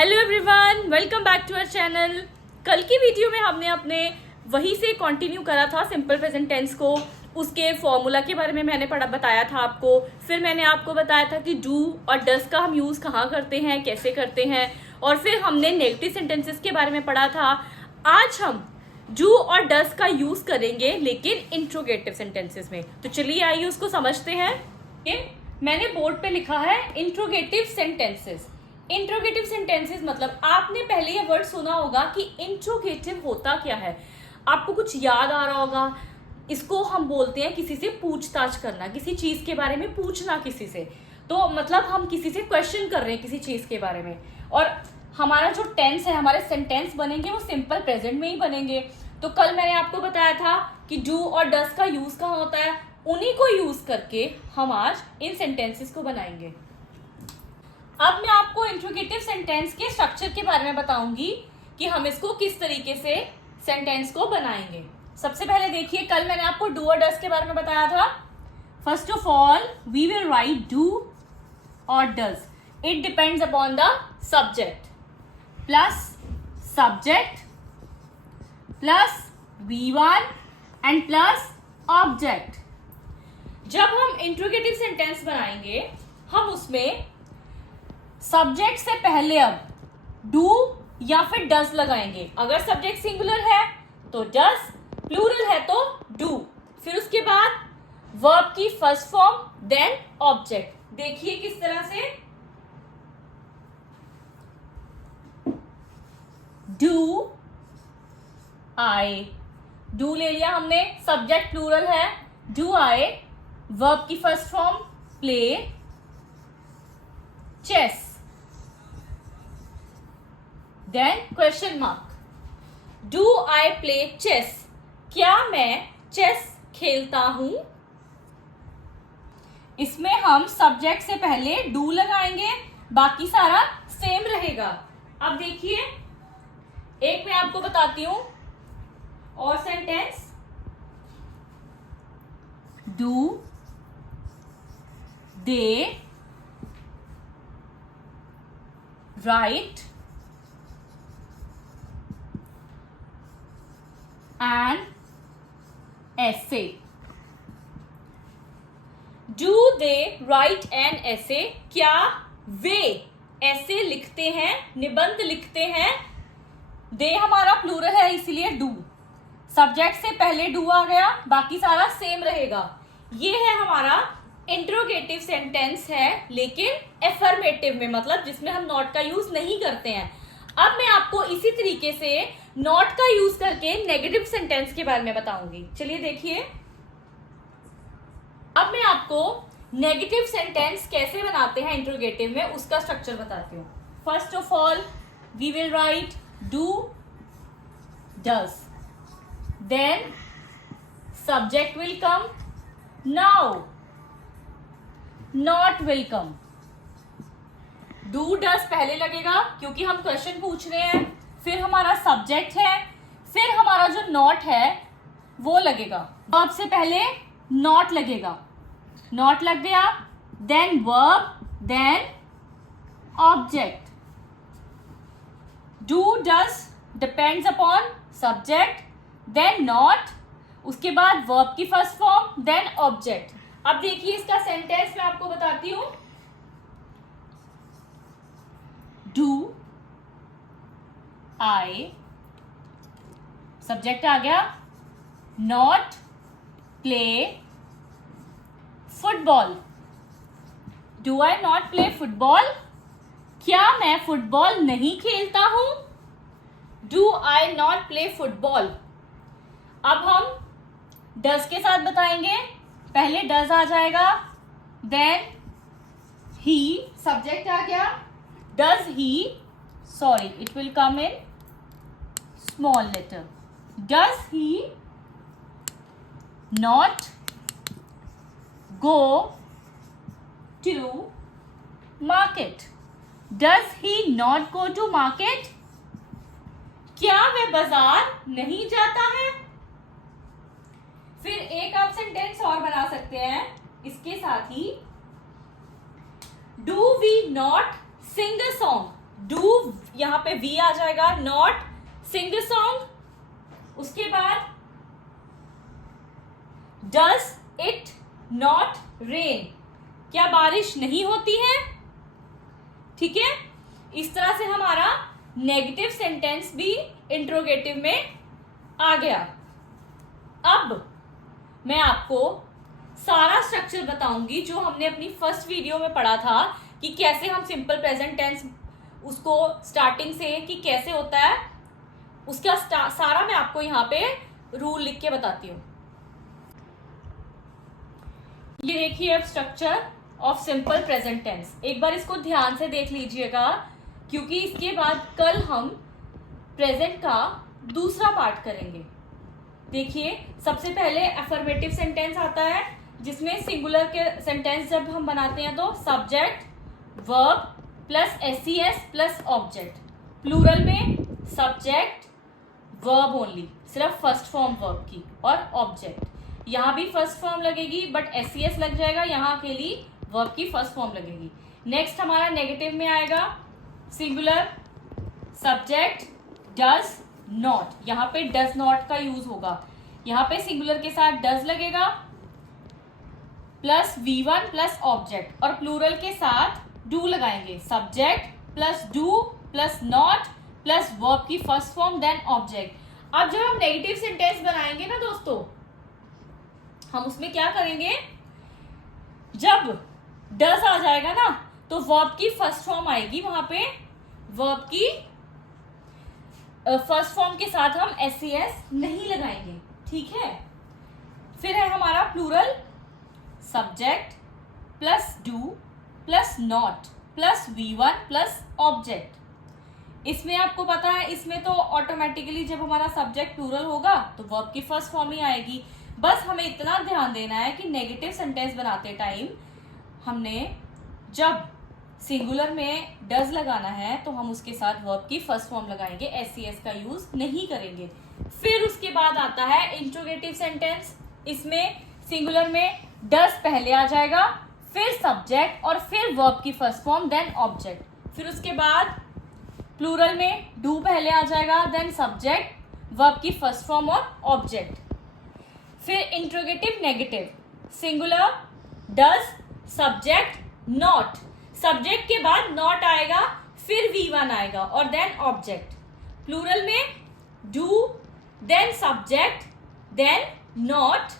Hello everyone, welcome back to our channel. कल की video में हमने अपने वही से कंटिन्यू करा था सिंपल प्रेजेंट टेंस को। उसके फॉर्मूला के बारे में मैंने बताया था आपको। फिर मैंने आपको बताया था कि डू और डस का हम यूज कहाँ करते हैं, कैसे करते हैं, और फिर हमने नेगेटिव सेंटेंसेस के बारे में पढ़ा था। आज हम डू और डस का यूज करेंगे लेकिन इंट्रोगेटिव सेंटेंसेस में। तो चलिए आइए उसको समझते हैं। मैंने बोर्ड पे लिखा है इंट्रोगेटिव सेंटेंसेस। इंट्रोगेटिव सेंटेंसेस मतलब आपने पहले ये वर्ड सुना होगा कि इंट्रोगेटिव होता क्या है। आपको कुछ याद आ रहा होगा। इसको हम बोलते हैं किसी से पूछताछ करना, किसी चीज के बारे में पूछना किसी से। तो मतलब हम किसी से क्वेश्चन कर रहे हैं किसी चीज के बारे में। और हमारा जो टेंस है, हमारे सेंटेंस बनेंगे वो सिंपल प्रेजेंट में ही बनेंगे। तो कल मैंने आपको बताया था कि डू और डस का यूज कहाँ होता है। उन्हीं को यूज करके हम आज इन सेंटेंसेस को बनाएंगे। अब मैं आपको इंट्रोगेटिव सेंटेंस के स्ट्रक्चर के बारे में बताऊंगी कि हम इसको किस तरीके से सेंटेंस को बनाएंगे। सबसे पहले देखिए, कल मैंने आपको डू और डस के बारे में बताया था। First of all we will write do और does. It depends upon the subject plus subject plus V1 and plus object. जब हम इंट्रोगेटिव सेंटेंस बनाएंगे हम उसमें सब्जेक्ट से पहले अब डू या फिर डस लगाएंगे। अगर सब्जेक्ट सिंगुलर है तो डस, प्लूरल है तो डू। फिर उसके बाद वर्ब की फर्स्ट फॉर्म देन ऑब्जेक्ट। देखिए किस तरह से, डू आई। डू ले लिया हमने, सब्जेक्ट प्लूरल है, डू आई। वर्ब की first form play chess. Then question mark, do I play chess. क्या मैं चेस खेलता हूं। इसमें हम सब्जेक्ट से पहले डू लगाएंगे, बाकी सारा सेम रहेगा। अब देखिए एक मैं आपको बताती हूं और sentence. Do they right an essay. Do they write an essay? क्या वे ऐसे लिखते हैं, निबंध लिखते हैं। दे हमारा प्लूरल है इसलिए डू। सब्जेक्ट से पहले डू आ गया, बाकी सारा सेम रहेगा। ये है हमारा इंट्रोगेटिव सेंटेंस है लेकिन एफर्मेटिव में, मतलब जिसमें हम नॉट का यूज नहीं करते हैं। अब मैं आपको इसी तरीके से नॉट का यूज करके नेगेटिव सेंटेंस के बारे में बताऊंगी। चलिए देखिए, अब मैं आपको नेगेटिव सेंटेंस कैसे बनाते हैं इंट्रोगेटिव में उसका स्ट्रक्चर बताती हूँ। First of all we will write do does, then subject will come, now not will come. Do does पहले लगेगा क्योंकि हम क्वेश्चन पूछ रहे हैं, फिर हमारा सब्जेक्ट है, फिर हमारा जो नॉट है वो लगेगा। वर्ब से पहले नॉट लगेगा, नॉट लग गया, then verb, then object. Do does depends upon subject, then not, उसके बाद वर्ब की फर्स्ट फॉर्म, देन ऑब्जेक्ट। अब देखिए इसका सेंटेंस मैं आपको बताती हूं। डू आई, सब्जेक्ट आ गया, not play football. Do I not play football. क्या मैं फुटबॉल नहीं खेलता हूं। Do I not play football. अब हम डज के साथ बताएंगे। पहले डज आ जाएगा, देन ही, सब्जेक्ट आ गया, does he, sorry it will come in small letter. Does he not go to market. Does he not go to market. क्या वह बाजार नहीं जाता है। फिर एक आप सेंटेंस और बना सकते हैं इसके साथ ही, do we not sing a song. Do, यहाँ पे वी आ जाएगा, नॉट सिंग द सॉन्ग। उसके बाद डज इट नॉट रेन, क्या बारिश नहीं होती है। ठीक है, इस तरह से हमारा नेगेटिव सेंटेंस भी इंट्रोगेटिव में आ गया। अब मैं आपको सारा स्ट्रक्चर बताऊंगी जो हमने अपनी फर्स्ट वीडियो में पढ़ा था कि कैसे हम सिंपल प्रेजेंट टेंस उसको स्टार्टिंग से कि कैसे होता है, उसका सारा मैं आपको यहाँ पे रूल लिख के बताती हूँ। ये देखिए अब structure of simple present tense, एक बार इसको ध्यान से देख लीजिएगा क्योंकि इसके बाद कल हम प्रेजेंट का दूसरा पार्ट करेंगे। देखिए सबसे पहले अफर्मेटिव सेंटेंस आता है जिसमें सिंगुलर के सेंटेंस जब हम बनाते हैं तो subject verb plus s es plus object. Plural में सब्जेक्ट वर्ब ओनली, सिर्फ फर्स्ट फॉर्म वर्ब की, और ऑब्जेक्ट। यहाँ भी फर्स्ट फॉर्म लगेगी बट एसईएस लग जाएगा, यहाँ के लिए वर्ब की फर्स्ट फॉर्म लगेगी। नेक्स्ट हमारा नेगेटिव में आएगा सिंगुलर सब्जेक्ट डज नॉट, यहाँ पे डज नॉट का यूज होगा, यहाँ पे सिंगुलर के साथ डज लगेगा प्लस V1 प्लस ऑब्जेक्ट, और प्लूरल के साथ डू लगाएंगे, subject plus do plus not plus verb की फर्स्ट फॉर्म देन ऑब्जेक्ट। अब जब हम नेगेटिव सेंटेंस बनाएंगे ना दोस्तों, हम उसमें क्या करेंगे, जब डज आ जाएगा ना तो वर्ब की फर्स्ट फॉर्म आएगी, वहां पे वर्ब की फर्स्ट फॉर्म के साथ हम एसईएस नहीं लगाएंगे। ठीक है, फिर है हमारा plural subject plus do plus not plus V1 plus object. इसमें आपको पता है इसमें तो ऑटोमेटिकली जब हमारा सब्जेक्ट प्लूरल होगा तो वर्ब की फर्स्ट फॉर्म ही आएगी। बस हमें इतना ध्यान देना है कि नेगेटिव सेंटेंस बनाते टाइम हमने जब सिंगुलर में डज लगाना है तो हम उसके साथ वर्ब की फर्स्ट फॉर्म लगाएंगे, एसईएस का यूज नहीं करेंगे। फिर उसके बाद आता है इंट्रोगेटिव सेंटेंस, इसमें सिंगुलर में डज पहले आ जाएगा, फिर सब्जेक्ट और फिर वर्ब की फर्स्ट फॉर्म देन ऑब्जेक्ट। फिर उसके बाद प्लूरल में डू पहले आ जाएगा देन सब्जेक्ट वर्ब की फर्स्ट फॉर्म और ऑब्जेक्ट। फिर interrogative negative, singular does subject not, subject के बाद नॉट आएगा फिर V1 आएगा और देन ऑब्जेक्ट। प्लूरल में do then subject then not,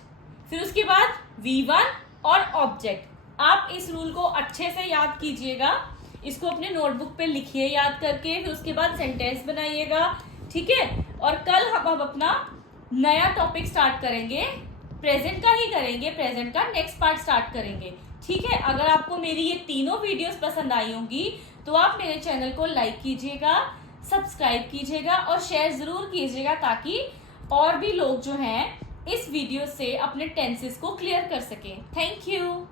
फिर उसके बाद V1 और ऑब्जेक्ट। आप इस रूल को अच्छे से याद कीजिएगा, इसको अपने नोटबुक पे लिखिए याद करके, फिर उसके बाद सेंटेंस बनाइएगा। ठीक है, और कल हम अपना नया टॉपिक स्टार्ट करेंगे, प्रेजेंट का ही करेंगे, प्रेजेंट का नेक्स्ट पार्ट स्टार्ट करेंगे। ठीक है, अगर आपको मेरी ये तीनों वीडियोस पसंद आई होंगी तो आप मेरे चैनल को लाइक कीजिएगा, सब्सक्राइब कीजिएगा और शेयर जरूर कीजिएगा ताकि और भी लोग जो हैं इस वीडियो से अपने टेंसेस को क्लियर कर सकें। Thank you.